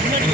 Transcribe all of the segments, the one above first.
முன்னாடி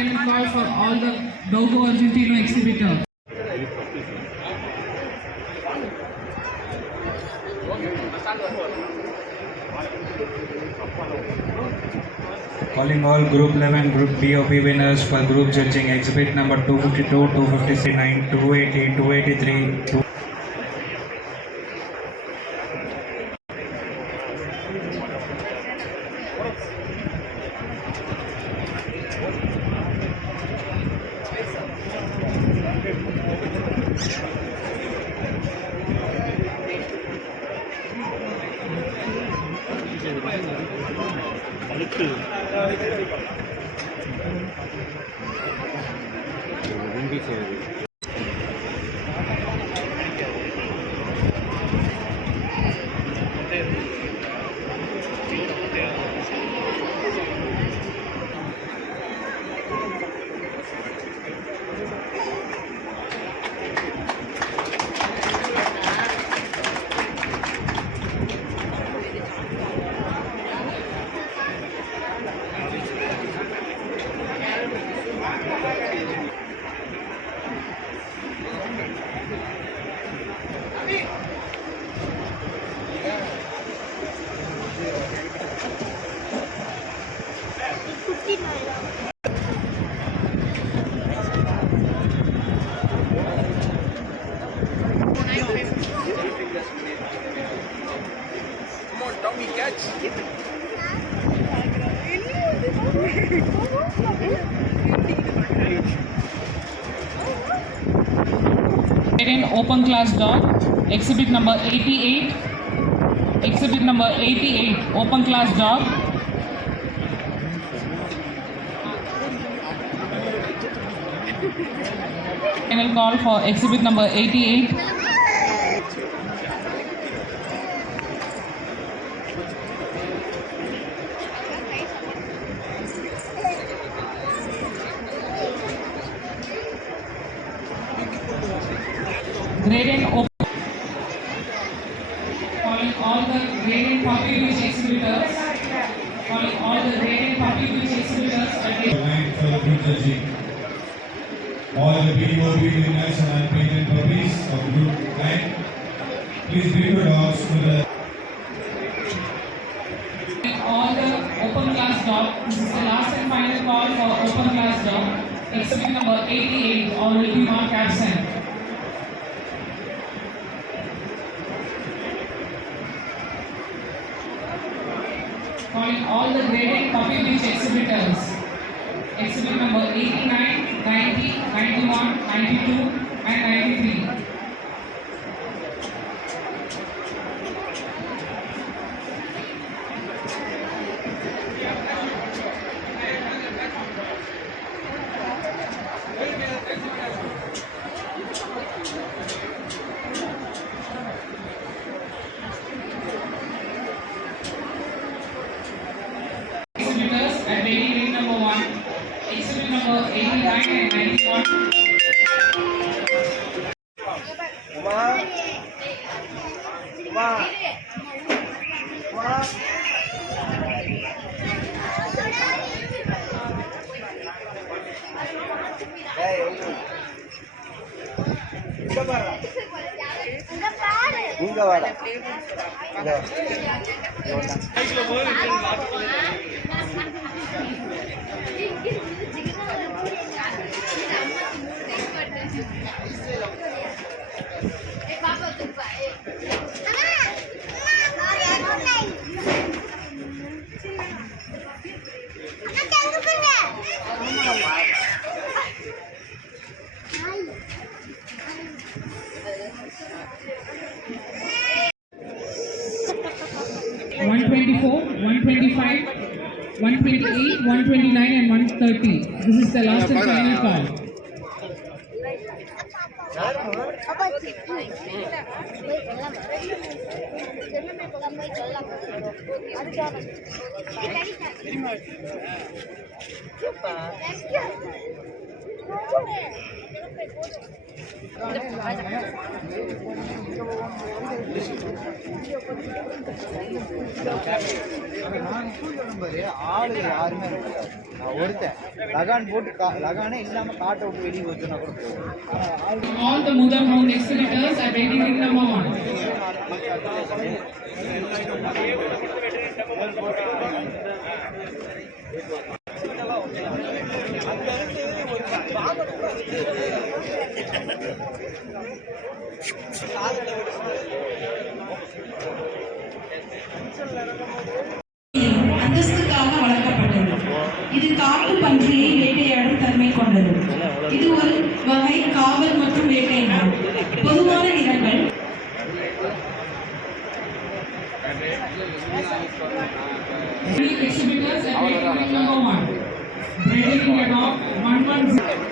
final call for all the Dogo Argentino exhibitor. Calling all Group 11, Group BOP winners for group judging exhibit number 252, 259, 280, 283, 2 அடுத்து விரும்பி செய்வது Open class dog, exhibit number 88. Exhibit number 88, open class dog. Final call for exhibit number 88. Grade and. Calling all the grade and puppy beach exhibitors. Calling all the grade and puppy beach exhibitors. again. for the group judging. All the BOP winners and unpainted puppies of group nine, please bring your dogs to the all the open class dog. This is the last and final call for open class dog. Exhibit number 88 or will be marked absent. Calling all the graded puppy beach exhibitors. Exhibit number 89, 90, 91, 92 and 93. இங்க வாடா இங்க 124, 125, 128, 129 and 130. This is the last and final call. Thank you. ஆளு யாருமே இருக்காது ஒருத்தன் லகான் போட்டு கா- லகானே இல்லாம காட்டை விட்டு வெளியே வச்சுனா கூட All the exhibitors are waiting in number one. அந்தஸ்துக்காக வளர்க்கப்பட்டது இது காட்டு பன்றியை வேட்டையாடும் தன்மை கொண்டது இது ஒரு வகை காவல் மற்றும் வேட்டை பொதுவான நிறங்கள் exhibitors at Number 1. Breaking the top 110.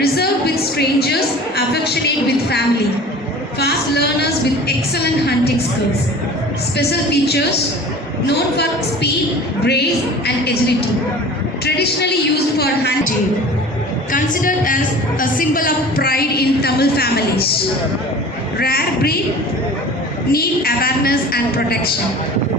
Reserved with strangers, affectionate with family, fast learners with excellent hunting skills. Special features known for speed, grace, and agility. Traditionally used for hunting, considered as a symbol of pride in Tamil families. Rare breed, need awareness and protection.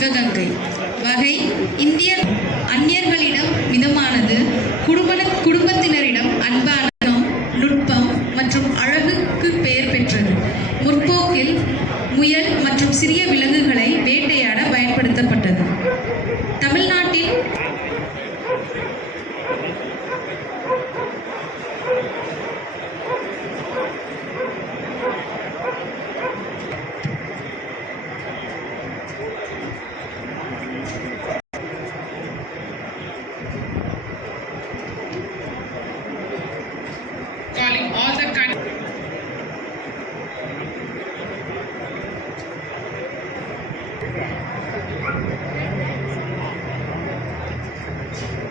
Sivaganga. வகை இந்திய அந்நியர்